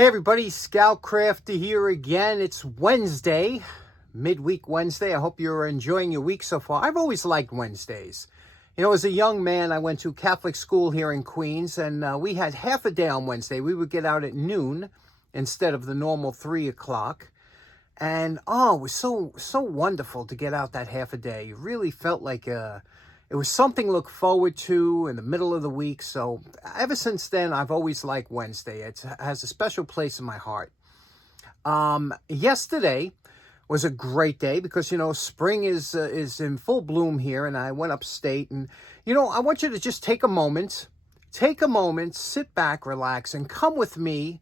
Hey everybody, Scout Crafty here again. It's Wednesday, midweek Wednesday. I hope you're enjoying your week so far. I've always liked Wednesdays. You know, as a young man, I went to Catholic school here in Queens, and we had half a day on Wednesday. We would get out at noon instead of the normal 3 o'clock. And it was so wonderful to get out that half a day. It really felt like it was something to look forward to in the middle of the week. So ever since then, I've always liked Wednesday. It has a special place in my heart. Yesterday was a great day because, you know, spring is in full bloom here, and I went upstate. And, you know, I want you to just take a moment, sit back, relax, and come with me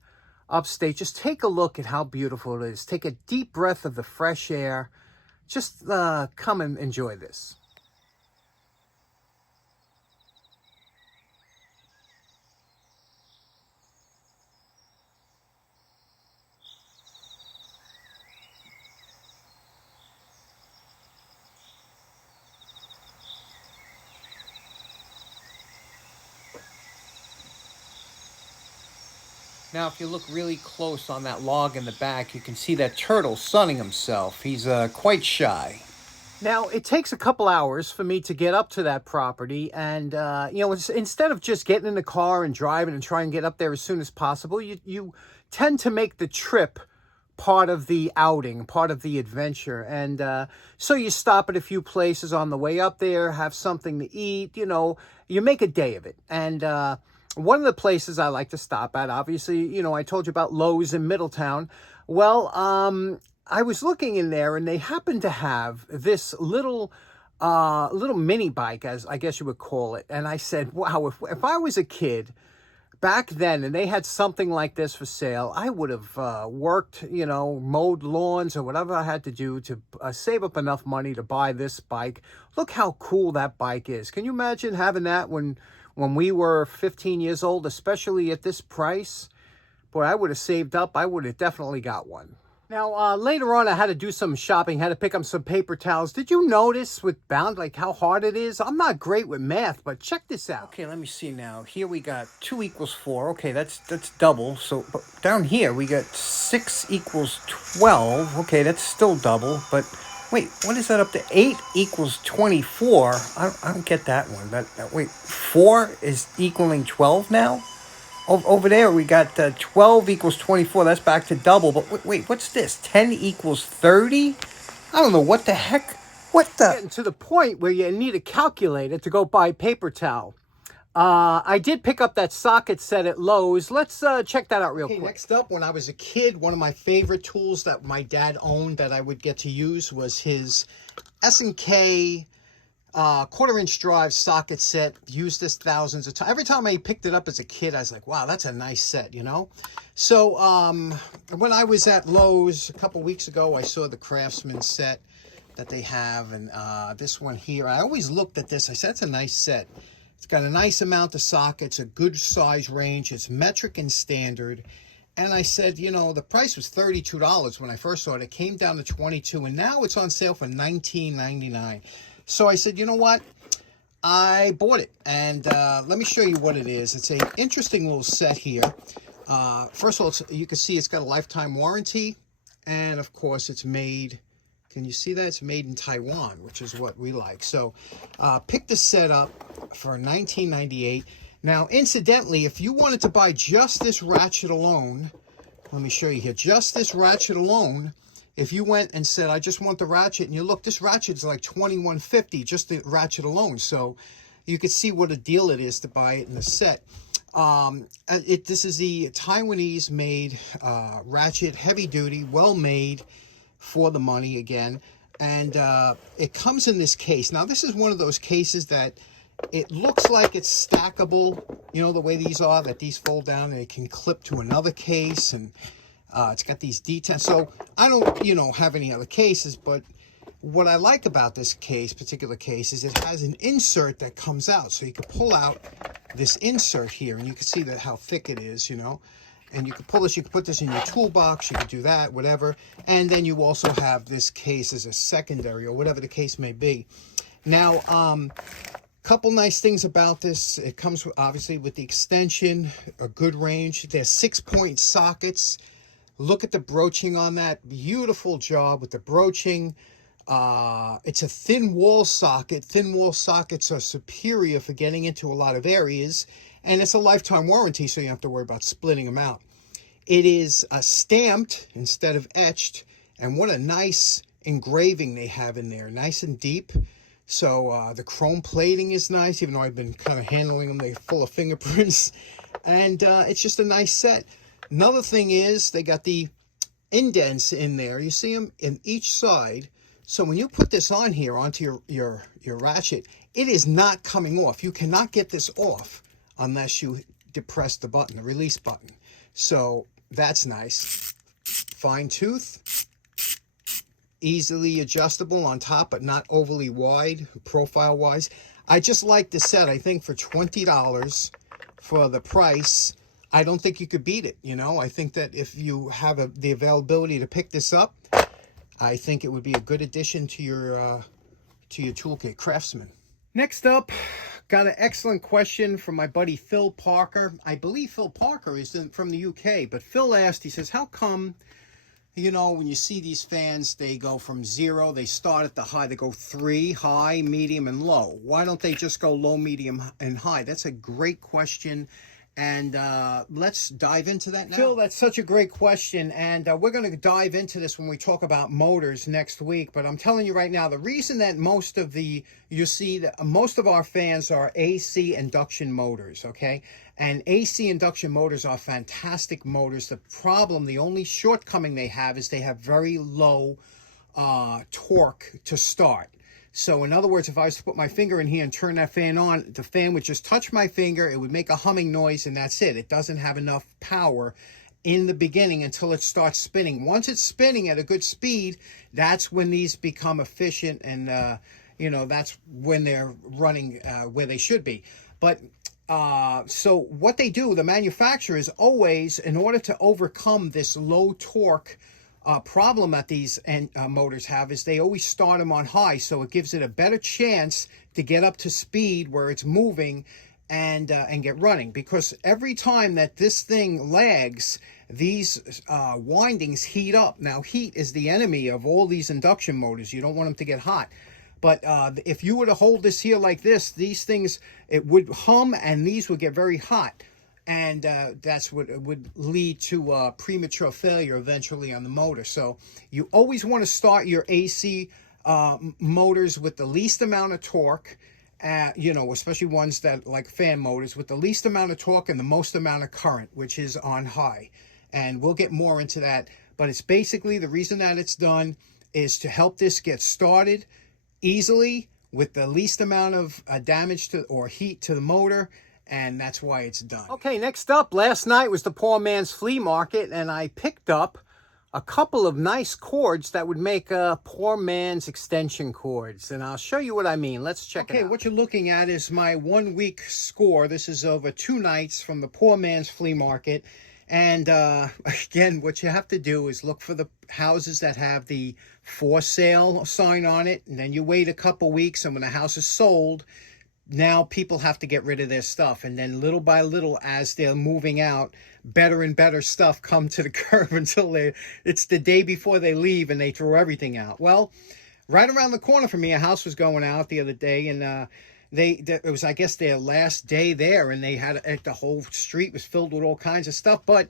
upstate. Just take a look at how beautiful it is. Take a deep breath of the fresh air. Just come and enjoy this. Now, if you look really close on that log in the back, you can see that turtle sunning himself. He's quite shy. Now, it takes a couple hours for me to get up to that property. And, you know, instead of just getting in the car and driving and trying to get up there as soon as possible, you tend to make the trip part of the outing, part of the adventure. And so you stop at a few places on the way up there, have something to eat, you know, you make a day of it. And one of the places I like to stop at, obviously, you know, I told you about Lowe's in Middletown. Well, I was looking in there, and they happened to have this little mini bike, as I guess you would call it. And I said, wow, if I was a kid back then and they had something like this for sale, I would have worked, you know, mowed lawns or whatever I had to do to save up enough money to buy this bike. Look how cool that bike is. Can you imagine having that when we were 15 years old, especially at this price? Boy, I would have saved up. I would have definitely got one. Now, later on, I had to do some shopping, had to pick up some paper towels. Did you notice with bound, like how hard it is? I'm not great with math, but check this out. Okay, let me see now. Here we got 2 equals 4. Okay, that's double. So but down here, we got 6 equals 12. Okay, that's still double, but wait, what is that up to? 8 equals 24. I don't get that one. Wait, 4 is equaling 12 now? Over there, we got 12 equals 24. That's back to double. But wait, what's this? 10 equals 30? I don't know. What the heck? What the? Getting to the point where you need a calculator to go buy paper towel. I did pick up that socket set at Lowe's. Let's check that out real quick. Next up, when I was a kid, one of my favorite tools that my dad owned that I would get to use was his S&K quarter-inch drive socket set. Used this thousands of times. Every time I picked it up as a kid, I was like, wow, that's a nice set, you know? So when I was at Lowe's a couple weeks ago, I saw the Craftsman set that they have, and this one here. I always looked at this. I said, it's a nice set. It's got a nice amount of sockets, a good size range. It's metric and standard. And I said, you know, the price was $32 when I first saw it. It came down to $22, and now it's on sale for $19.99. So I said, you know what? I bought it, and let me show you what it is. It's an interesting little set here. First of all, you can see it's got a lifetime warranty, and of course it's made, can you see that? It's made in Taiwan, which is what we like. So pick the set up for $19.98. Now, incidentally, if you wanted to buy just this ratchet alone, let me show you here, just this ratchet alone, if you went and said, I just want the ratchet, and you look, this ratchet is like $21.50, just the ratchet alone. So you could see what a deal it is to buy it in the set. This is the Taiwanese made ratchet, heavy duty, well made for the money again. And it comes in this case. Now, this is one of those cases that it looks like it's stackable, you know, the way these are, that these fold down and it can clip to another case, and it's got these details. So I don't, you know, have any other cases, but what I like about this particular case, is it has an insert that comes out. So you can pull out this insert here, and you can see that how thick it is, you know. And you can pull this, you can put this in your toolbox, you can do that, whatever. And then you also have this case as a secondary, or whatever the case may be. Now, Couple nice things about this. It comes obviously with the extension, a good range. There's 6-point sockets. Look at the broaching on that. Beautiful job with the broaching. It's a thin wall socket. Thin wall sockets are superior for getting into a lot of areas. And it's a lifetime warranty, so you don't have to worry about splitting them out. It is stamped instead of etched. And what a nice engraving they have in there. Nice and deep. So the chrome plating is nice, even though I've been kind of handling them. They're full of fingerprints. And it's just a nice set. Another thing is they got the indents in there. You see them in each side. So when you put this on here onto your ratchet, it is not coming off. You cannot get this off unless you depress the button, the release button. So that's nice. Fine tooth. Easily adjustable on top, but not overly wide, profile-wise. I just like the set. I think for $20 for the price, I don't think you could beat it. You know, I think that if you have the availability to pick this up, I think it would be a good addition to your toolkit. Craftsman. Next up, got an excellent question from my buddy Phil Parker. I believe Phil Parker is from the UK, but Phil asked, he says, how come, you know, when you see these fans, they go from 0, they start at the high, they go 3, high, medium, and low. Why don't they just go low, medium, and high? That's a great question, and let's dive into that now. Phil, that's such a great question, and we're going to dive into this when we talk about motors next week, but I'm telling you right now, the reason that most of our fans are AC induction motors, okay? And AC induction motors are fantastic motors. The problem, the only shortcoming they have is they have very low torque to start. So in other words, if I was to put my finger in here and turn that fan on, the fan would just touch my finger, it would make a humming noise, and that's it. It doesn't have enough power in the beginning until it starts spinning. Once it's spinning at a good speed, that's when these become efficient, and you know, that's when they're running where they should be. But so what they do, the manufacturers always, in order to overcome this low torque problem that these motors have, is they always start them on high, so it gives it a better chance to get up to speed where it's moving and get running. Because every time that this thing lags, these windings heat up. Now, heat is the enemy of all these induction motors. You don't want them to get hot. But if you were to hold this here like this, these things, it would hum and these would get very hot. And that's what would lead to premature failure eventually on the motor. So you always want to start your AC motors with the least amount of torque, you know, especially ones that like fan motors, with the least amount of torque and the most amount of current, which is on high. And we'll get more into that. But it's basically, the reason that it's done is to help this get started easily with the least amount of damage to or heat to the motor, and that's why it's done. Okay, next up, last night was the poor man's flea market, and I picked up a couple of nice cords that would make a poor man's extension cords, and I'll show you what I mean. Let's check it out. Okay, what you're looking at is my 1-week score. This is over 2 nights from the poor man's flea market. And again, what you have to do is look for the houses that have the for sale sign on it. And then you wait a couple weeks, and when the house is sold, now people have to get rid of their stuff. And then little by little, as they're moving out, better and better stuff come to the curb until it's the day before they leave and they throw everything out. Well, right around the corner from me, a house was going out the other day, and it was, I guess, their last day there, and they had the whole street was filled with all kinds of stuff. But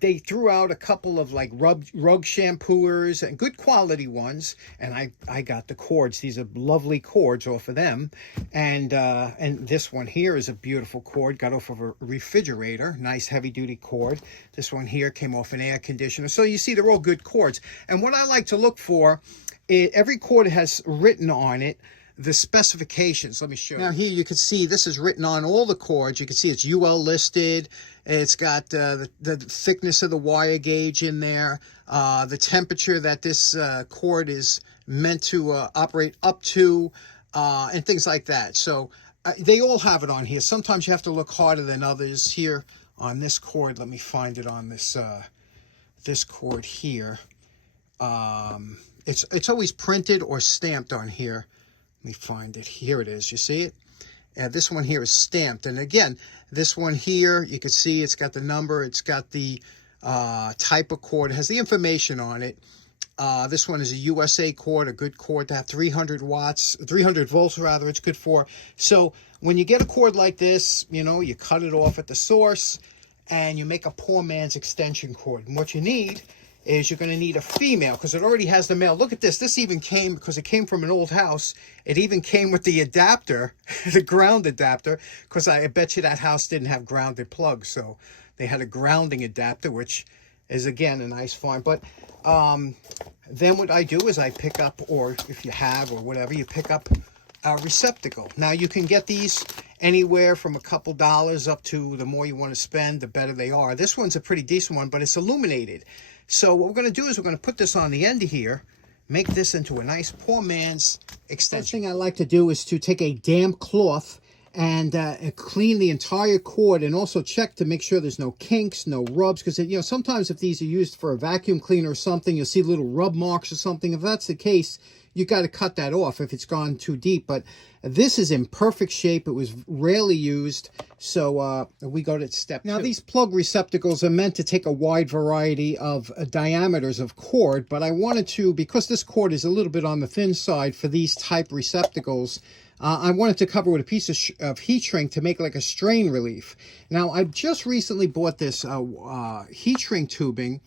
they threw out a couple of like rug shampooers and good quality ones, and I got the cords. These are lovely cords off of them, and this one here is a beautiful cord, got off of a refrigerator, nice heavy duty cord. This one here came off an air conditioner. So you see, they're all good cords. And what I like to look for, every cord has written on it the specifications. Let me show you. Now here you can see this is written on all the cords. You can see it's UL listed. It's got the thickness of the wire gauge in there, the temperature that this cord is meant to operate up to, and things like that. So they all have it on here. Sometimes you have to look harder than others. Here on this cord, let me find it on this this cord here. It's always printed or stamped on here. Let me find it. Here it is. You see it? This one here is stamped. And again, this one here, you can see it's got the number, it's got the type of cord, it has the information on it. This one is a USA cord, a good cord to have 300 volts rather, it's good for. So when you get a cord like this, you know, you cut it off at the source and you make a poor man's extension cord. And what you need is you're going to need a female, because it already has the male. Look at this. This even came, because it came from an old house, it even came with the adapter, the ground adapter, because I bet you that house didn't have grounded plugs. So they had a grounding adapter, which is, again, a nice find. But then what I do is I pick up, or if you have or whatever, you pick up a receptacle. Now, you can get these anywhere from a couple dollars up to, the more you want to spend, the better they are. This one's a pretty decent one, but it's illuminated. So what we're going to do is we're going to put this on the end here, make this into a nice poor man's extension. First thing I like to do is to take a damp cloth and clean the entire cord, and also check to make sure there's no kinks, no rubs, because you know, sometimes if these are used for a vacuum cleaner or something, you'll see little rub marks or something. If that's the case, you got to cut that off if it's gone too deep. But this is in perfect shape. It was rarely used, so we go to step now. These plug receptacles are meant to take a wide variety of diameters of cord, but I wanted to, because this cord is a little bit on the thin side for these type receptacles, I wanted to cover with a piece of heat shrink to make like a strain relief. Now, I just recently bought this heat shrink tubing,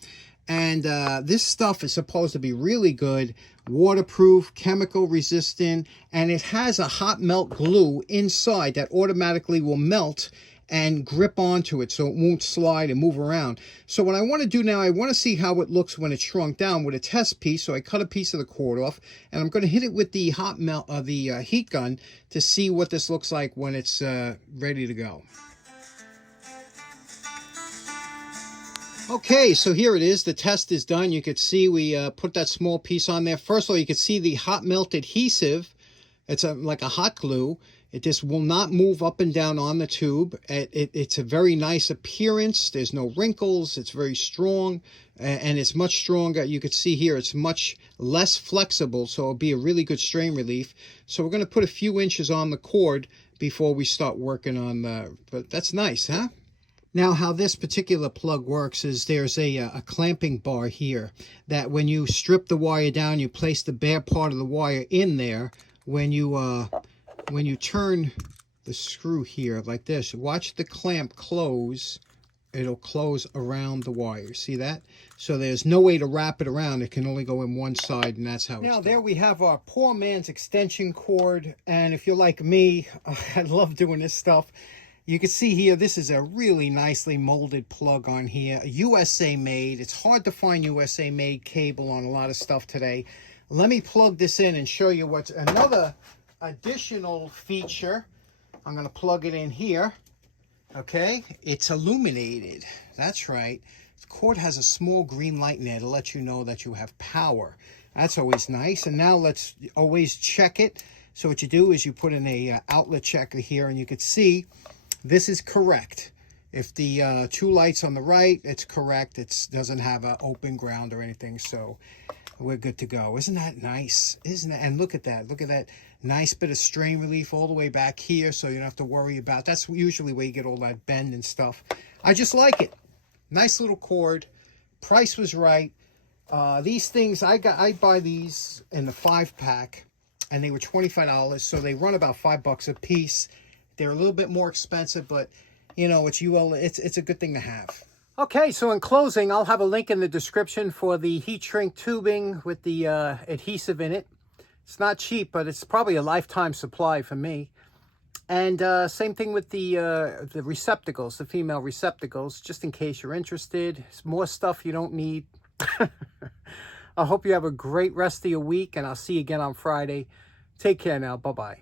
and this stuff is supposed to be really good, waterproof, chemical resistant, and it has a hot melt glue inside that automatically will melt and grip onto it so it won't slide and move around. So what I want to do now, I want to see how it looks when it's shrunk down with a test piece. So I cut a piece of the cord off, and I'm going to hit it with the heat gun to see what this looks like when it's ready to go. Okay, so here it is. The test is done. You could see we put that small piece on there. First of all, you could see the hot melt adhesive. It's like a hot glue. It just will not move up and down on the tube. It's a very nice appearance. There's no wrinkles. It's very strong, and it's much stronger. You could see here it's much less flexible, so it'll be a really good strain relief. So we're going to put a few inches on the cord before we start working on the, but that's nice, huh? Now, how this particular plug works is there's a clamping bar here that when you strip the wire down, you place the bare part of the wire in there. When you turn the screw here like this, watch the clamp close. It'll close around the wire. See that? So there's no way to wrap it around. It can only go in one side, and that's how it's done. Now, there we have our poor man's extension cord. And if you're like me, I love doing this stuff. You can see here, this is a really nicely molded plug on here, USA made. It's hard to find USA made cable on a lot of stuff today. Let me plug this in and show you what's another additional feature. I'm going to plug it in here. Okay, it's illuminated. That's right. The cord has a small green light in there to let you know that you have power. That's always nice. And now let's always check it. So what you do is you put in a outlet checker here, and you can see this is correct. If the two lights on the right, it's correct. It doesn't have an open ground or anything, so we're good to go. Isn't that nice? Isn't that? And look at that. Look at that nice bit of strain relief all the way back here, so you don't have to worry about. That's usually where you get all that bend and stuff. I just like it. Nice little cord. Price was right. These things, I buy these in the 5-pack, and they were $25, so they run about $5 a piece. They're a little bit more expensive, but you know, it's a good thing to have. Okay, so in closing, I'll have a link in the description for the heat shrink tubing with the adhesive in it. It's not cheap, but it's probably a lifetime supply for me. And same thing with the receptacles, the female receptacles, just in case you're interested. It's more stuff you don't need. I hope you have a great rest of your week, and I'll see you again on Friday. Take care now. Bye-bye.